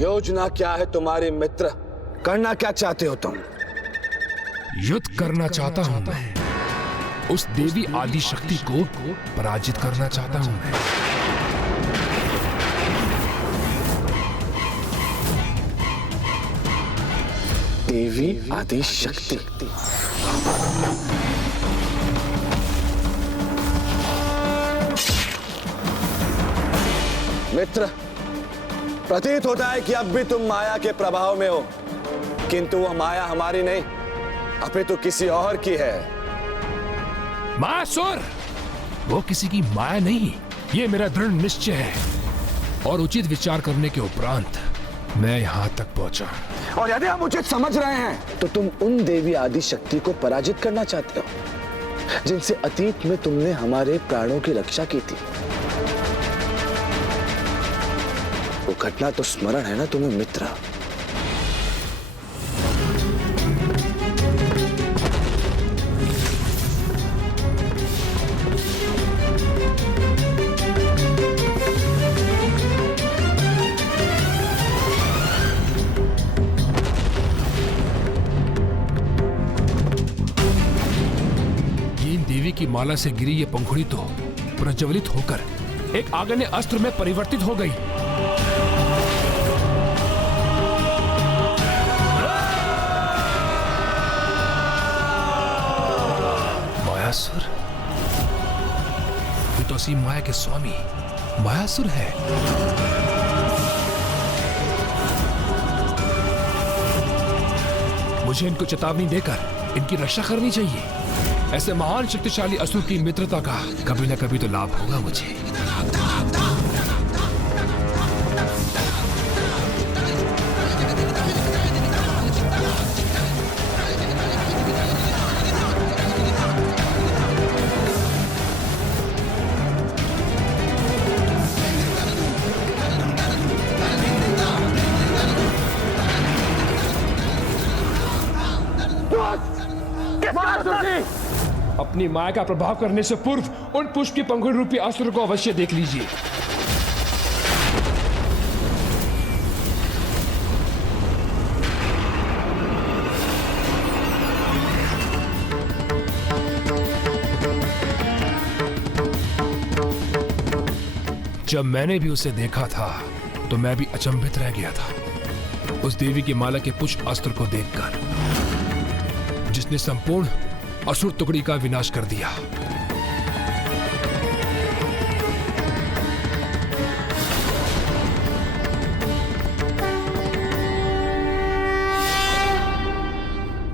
योजना क्या है तुम्हारी मित्र? करना क्या चाहते हो तुम? युद्ध करना चाहता हूं मैं। उस देवी आदि शक्ति को पराजित करना चाहता हूं मैं। देवी आदि शक्ति। मित्र, प्रतीत होता है कि अब भी तुम माया के प्रभाव में हो, किंतु वह माया हमारी नहीं, अपितु किसी और की है। मायासुर, वो किसी की माया नहीं, ये मेरा दृढ़ निश्चय है। और उचित विचार करने के उपरांत मैं यहां तक पहुंचा। और यदि हम उचित समझ रहे हैं तो तुम उन देवी आदि शक्ति को पराजित करना चाहते हो जिनसे अतीत में तुमने हमारे प्राणों की रक्षा की थी। वो घटना तो स्मरण है ना तुम्हें मित्र? देवी की माला से गिरी ये पंखुड़ी तो प्रज्वलित होकर एक आग्नेय अस्त्र में परिवर्तित हो गई। मायासुर, ये तो असीम माया के स्वामी मायासुर है। मुझे इनको चेतावनी देकर इनकी रक्षा करनी चाहिए। ऐसे महान शक्तिशाली असुर की मित्रता का कभी ना कभी तो लाभ होगा मुझे। अपनी माया का प्रभाव करने से पूर्व उन पुष्प की पंखुड़ी रूपी अस्त्र को अवश्य देख लीजिए। जब मैंने भी उसे देखा था तो मैं भी अचंभित रह गया था उस देवी की माला के पुष्प अस्त्र को देखकर, जिसने संपूर्ण असुर टुकड़ी का विनाश कर दिया।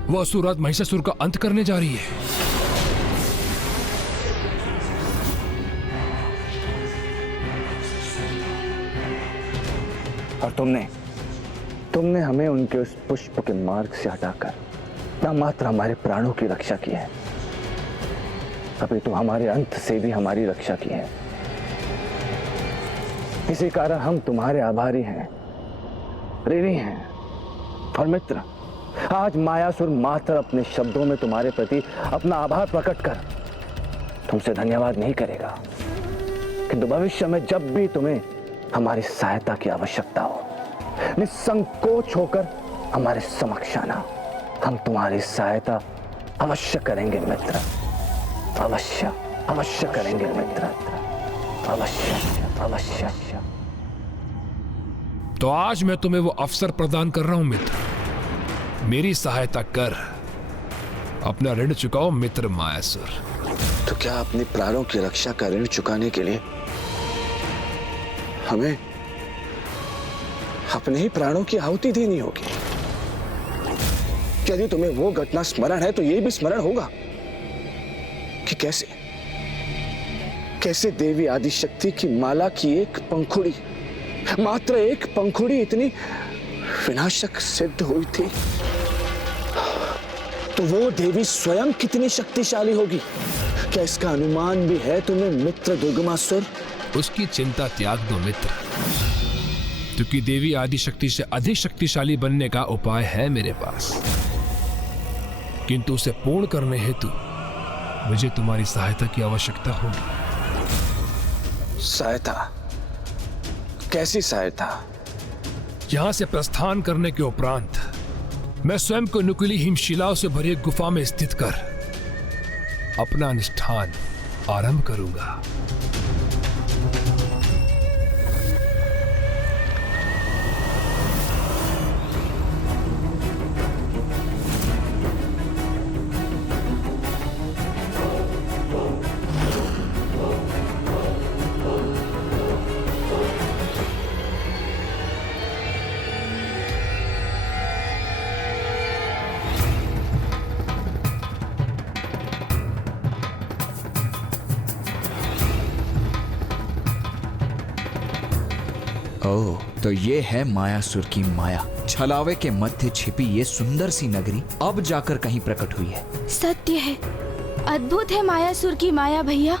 वो असुराज महिषासुर का अंत करने जा रही है। और तुमने हमें उनके उस पुष्प के मार्ग से हटाकर न मात्र हमारे प्राणों की रक्षा की है, अभी तो हमारे अंत से भी हमारी रक्षा की है। इसी कारण हम तुम्हारे आभारी हैं, ऋणी हैं। और मित्र, आज मायासुर मात्र अपने शब्दों में तुम्हारे प्रति अपना आभार प्रकट कर तुमसे धन्यवाद नहीं करेगा, किंतु भविष्य में जब भी तुम्हें हमारी सहायता की आवश्यकता हो, निसंकोच होकर हमारे समक्ष आना। हम तुम्हारी सहायता अवश्य करेंगे मित्र, अवश्य करेंगे मित्र, अवश्य। तो आज मैं तुम्हें वो अवसर प्रदान कर रहा हूं मित्र। मेरी सहायता कर, अपना ऋण चुकाओ मित्र मायासुर। तो क्या अपने प्राणों की रक्षा का ऋण चुकाने के लिए हमें अपने ही प्राणों की आहुति देनी होगी? यदि तुम्हें वो घटना स्मरण है तो ये भी स्मरण होगा कि कैसे देवी आदि शक्ति की माला की एक पंखुड़ी, मात्र एक पंखुड़ी इतनी विनाशक सिद्ध हुई थी। तो वो देवी स्वयं कितनी शक्तिशाली होगी, क्या इसका अनुमान भी है तुम्हें मित्र दुर्गमासुर? उसकी चिंता त्याग दो मित्र, क्योंकि देवी आदि शक्ति से अधिक शक्तिशाली बनने का उपाय है मेरे पास, किंतु उसे पूर्ण करने हेतु मुझे तुम्हारी सहायता की आवश्यकता होगी। सहायता? कैसी सहायता? यहां से प्रस्थान करने के उपरांत मैं स्वयं को नुकीली हिमशिलाओं से भरी एक गुफा में स्थित कर अपना अनुष्ठान आरंभ करूंगा। ओह, तो ये है मायासुर की माया। छलावे के मध्य छिपी ये सुंदर सी नगरी अब जाकर कहीं प्रकट हुई है। सत्य है, अद्भुत है मायासुर की माया भैया।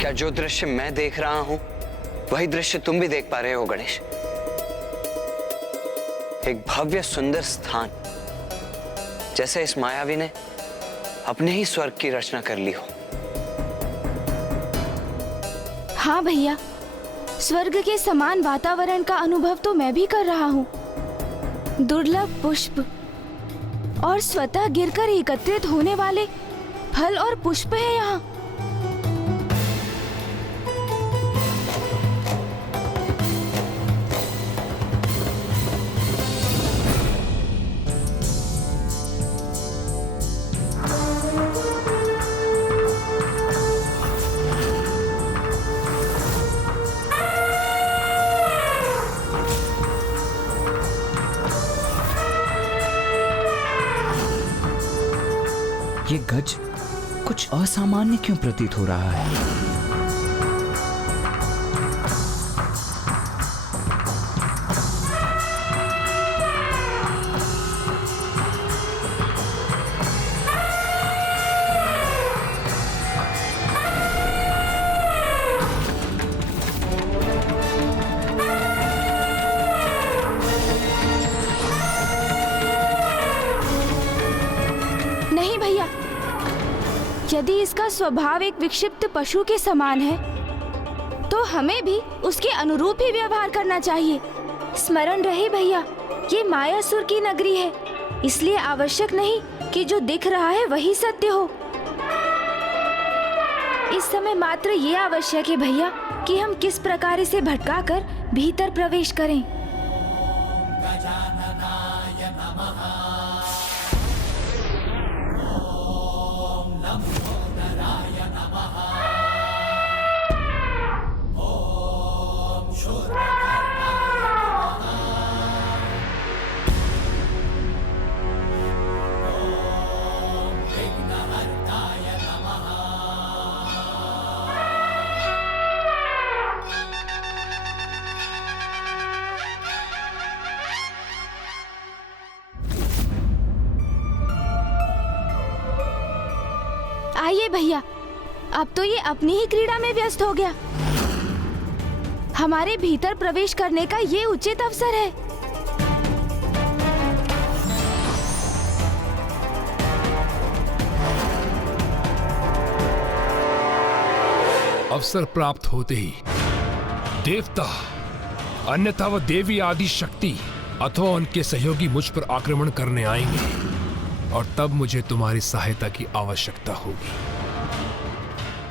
क्या जो दृश्य मैं देख रहा हूं वही दृश्य तुम भी देख पा रहे हो गणेश? एक भव्य सुंदर स्थान, जैसे इस मायावी ने अपने ही स्वर्ग की रचना कर ली हो। हाँ भैया, स्वर्ग के समान वातावरण का अनुभव तो मैं भी कर रहा हूँ। दुर्लभ पुष्प और स्वतः गिरकर एकत्रित होने वाले फल और पुष्प है यहाँ। ये गज कुछ असामान्य क्यों प्रतीत हो रहा है? नहीं भैया, यदि इसका स्वभाव एक विक्षिप्त पशु के समान है तो हमें भी उसके अनुरूप ही व्यवहार करना चाहिए। स्मरण रहे भैया, ये मायासुर की नगरी है, इसलिए आवश्यक नहीं कि जो दिख रहा है वही सत्य हो। इस समय मात्र ये आवश्यक है भैया कि हम किस प्रकार इसे भटकाकर भीतर प्रवेश करें। आइए भैया, अब तो ये अपनी ही क्रीड़ा में व्यस्त हो गया। हमारे भीतर प्रवेश करने का ये उचित अवसर है। अवसर प्राप्त होते ही देवता, अन्यथा वह देवी आदि शक्ति अथवा उनके सहयोगी मुझ पर आक्रमण करने आएंगे और तब मुझे तुम्हारी सहायता की आवश्यकता होगी।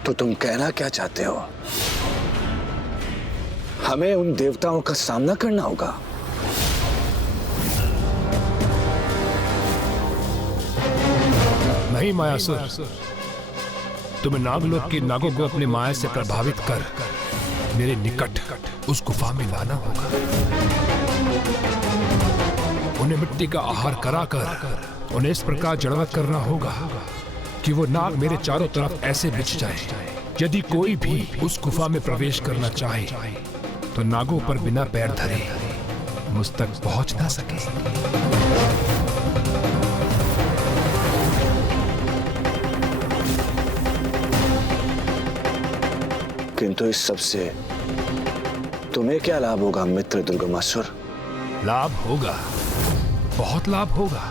तो तुम कहना क्या चाहते हो? हमें उन देवताओं का सामना करना होगा? नहीं मायासुर, तुम्हें नागलोक के नागों को अपनी माया से प्रभावित कर मेरे निकट उस गुफा में लाना होगा। उन्हें मिट्टी का आहार कराकर उन्हें इस प्रकार जड़वत करना होगा कि वो नाग मेरे चारों तरफ ऐसे बिछ जाए, यदि कोई भी उस गुफा में प्रवेश करना चाहे तो नागों पर बिना पैर धरे मुझ तक पहुंच ना सके। किंतु इस सब से तुम्हें क्या लाभ होगा मित्र दुर्गमासुर? लाभ होगा, बहुत लाभ होगा।